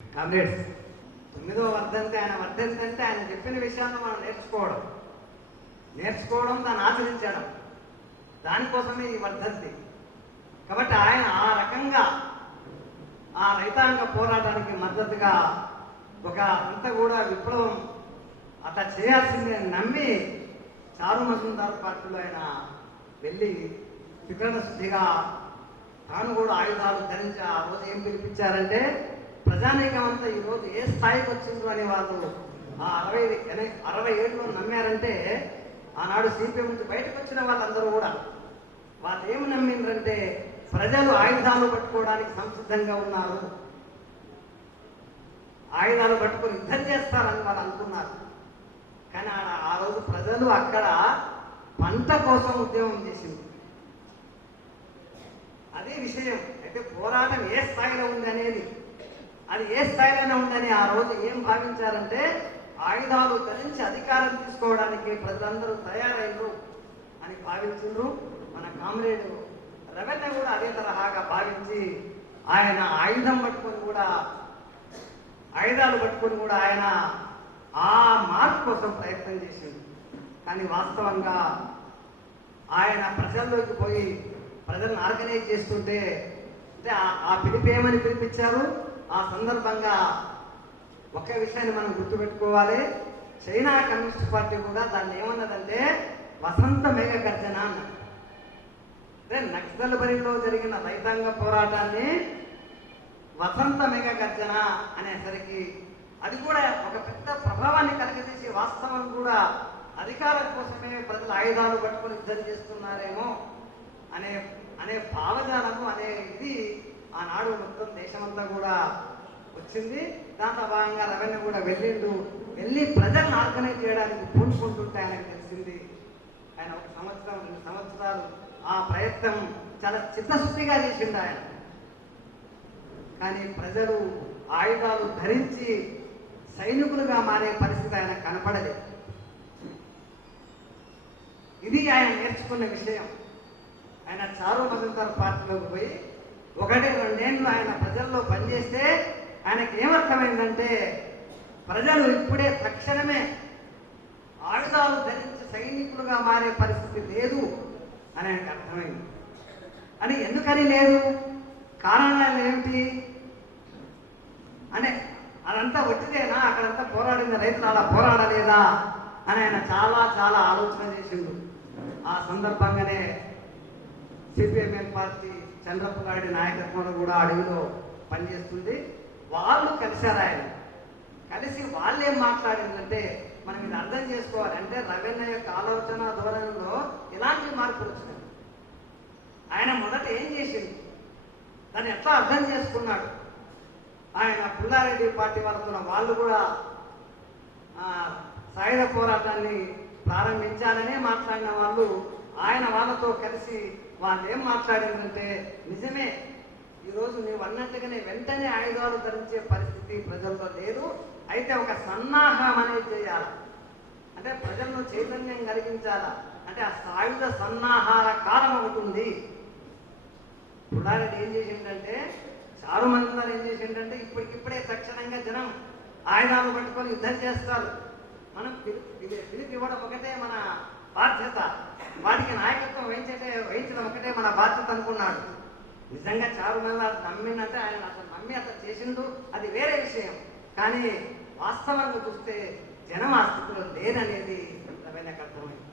Comrades, 9వ వర్ధంతి ఆయన వర్ధంతి అంటే ఆయన చెప్పిన విషయాన్ని మనం నేర్చుకోవడం దాన్ని ఆచరించడం, దానికోసమే ఈ వర్ధంతి. కాబట్టి ఆయన ఆ రకంగా ఆ రైతాంగ పోరాటానికి మద్దతుగా ఒక అంతా కూడా విప్లవం అట్లా చేయాల్సిందే నమ్మి చారు మజుందార్ పార్టీలో ఆయన వెళ్ళి త్రికరణ శుద్ధిగా తాను కూడా ఆయుధాలు ధరించి ఆ రోజు ఏం పిలిపించారంటే, ప్రజానీకం అంతా ఈరోజు ఏ స్థాయికి వచ్చిండ్రు అనే వాళ్ళు ఆ 60 ఏళ్ళు నమ్మారంటే, ఆనాడు సిపిఎం నుంచి బయటకు వచ్చిన వాళ్ళందరూ కూడా వాళ్ళు ఏమి నమ్మిండ్రంటే ప్రజలు ఆయుధాలు పట్టుకోవడానికి సంసిద్ధంగా ఉన్నారు, ఆయుధాలు పట్టుకొని యుద్ధం చేస్తారని వాళ్ళు అనుకున్నారు. కానీ ఆ రోజు ప్రజలు అక్కడ పంట కోసం ఉద్యమం చేసింది. అదే విషయం. అయితే పోరాటం ఏ స్థాయిలో ఉంది అనేది, అది ఏ స్థాయిలోనే ఉందని ఆ రోజు ఏం భావించారంటే, ఆయుధాలు ధరించి అధికారం తీసుకోవడానికి ప్రజలందరూ తయారైనరు అని భావించారు. మన కామ్రేడ్ రవెన్న కూడా అదే తరహాగా భావించి ఆయన ఆయుధాలు పట్టుకొని కూడా ఆయన ఆ మార్పు కోసం ప్రయత్నం చేసింది. కానీ వాస్తవంగా ఆయన ప్రజల్లోకి పోయి ప్రజలను ఆర్గనైజ్ చేస్తుంటే, అంటే ఆ పిలుపు ఏమని పిలిపించారు, ఆ సందర్భంగా ఒక్క విషయాన్ని మనం గుర్తుపెట్టుకోవాలి. చైనా కమ్యూనిస్ట్ పార్టీ కూడా దాన్ని ఏమన్నదంటే వసంత మేఘ గర్జన అన్నది. అంటే నక్సల్ బరిలో జరిగిన రైతాంగ పోరాటాన్ని వసంత మేఘ గర్జన అనేసరికి అది కూడా ఒక పెద్ద ప్రభావాన్ని కలిగజేసి, వాస్తవం కూడా అధికారం కోసమే ప్రజలు ఆయుధాలు పట్టుకొని యుద్ధం చేస్తున్నారేమో అనే భావజాలము అనే ఇది ఆనాడు మొత్తం దేశమంతా కూడా వచ్చింది. దాంట్లో భాగంగా రవెన్న కూడా వెళ్ళి ప్రజలను ఆర్గనైజ్ చేయడానికి పూనుకుంటుంటే ఆయనకు తెలిసింది. ఆయన 1 సంవత్సరం 2 సంవత్సరాలు ఆ ప్రయత్నం చాలా చిత్తశుద్ధిగా చేసిండు ఆయన. కానీ ప్రజలు ఆయుధాలు ధరించి సైనికులుగా మారే పరిస్థితి ఆయన కనపడలేదు. ఇది ఆయన నేర్చుకున్న విషయం. ఆయన చారు మజుందార్ పార్టీలోకి పోయి 1-2 ఏళ్ళు ఆయన ప్రజల్లో పనిచేస్తే ఆయనకి ఏమర్థమైందంటే, ప్రజలు ఇప్పుడే తక్షణమే ఆయుధాలు ధరించి సైనికులుగా మారే పరిస్థితి లేదు అని ఆయనకు అర్థమైంది. అని ఎందుకని లేదు, కారణాలు ఏమిటి అనే అదంతా వచ్చిదేనా, అక్కడంతా పోరాడిన రైతులు అలా పోరాడలేదా అని ఆయన చాలా చాలా ఆలోచన చేసిండు. ఆ సందర్భంగానే సిపిఎంఎల్ పార్టీ చంద్రపునాయుడు నాయకత్వంలో కూడా అడవిలో పనిచేస్తుంది. వాళ్ళు కలిశారు. ఆయన కలిసి వాళ్ళేం మాట్లాడిందంటే, మనం ఇది అర్థం చేసుకోవాలి. అంటే రవెన్న యొక్క ఆలోచన ధోరణిలో ఎలాంటి మార్పులు వచ్చినాయి, ఆయన మొదట ఏం చేసింది, దాన్ని ఎట్లా అర్థం చేసుకున్నాడు. ఆయన పుల్లారెడ్డి పార్టీ వాళ్ళు కూడా సాయుధ పోరాటాన్ని ప్రారంభించాలనే మాట్లాడిన వాళ్ళు ఆయన వాళ్ళతో కలిసి వాళ్ళు ఏం మాట్లాడిందంటే, నిజమే ఈరోజు నీవు అన్నట్టుగానే వెంటనే ఆయుధాలు ధరించే పరిస్థితి ప్రజల్లో లేదు. అయితే ఒక సన్నాహం అనేది చేయాలి, అంటే ప్రజలను చైతన్యం కలిగించాలా. అంటే ఆ సాయుధ సన్నాహాల కాలం ఒకటి ఉంది. పుల్లారెడ్డి ఏం చేసిందంటే, చారు మజుందార్ ఏం చేసిందంటే, ఇప్పటికిప్పుడే తక్షణంగా జనం ఆయుధాలు పట్టుకొని యుద్ధం చేస్తారు, మనం పిలుపు ఇవ్వడం ఒకటే మన బాధ్యత, వాటికి నాయకత్వం వహించడం ఒకటే మన బాధ్యత అనుకున్నాడు. నిజంగా చారు మజుందార్ నమ్మిందంటే ఆయన అసలు నమ్మి అసలు చేసిండు, అది వేరే విషయం. కానీ వాస్తవంగా చూస్తే జనం ఆ స్థితిలో లేదనేది రవెన్నకు అర్థమైంది.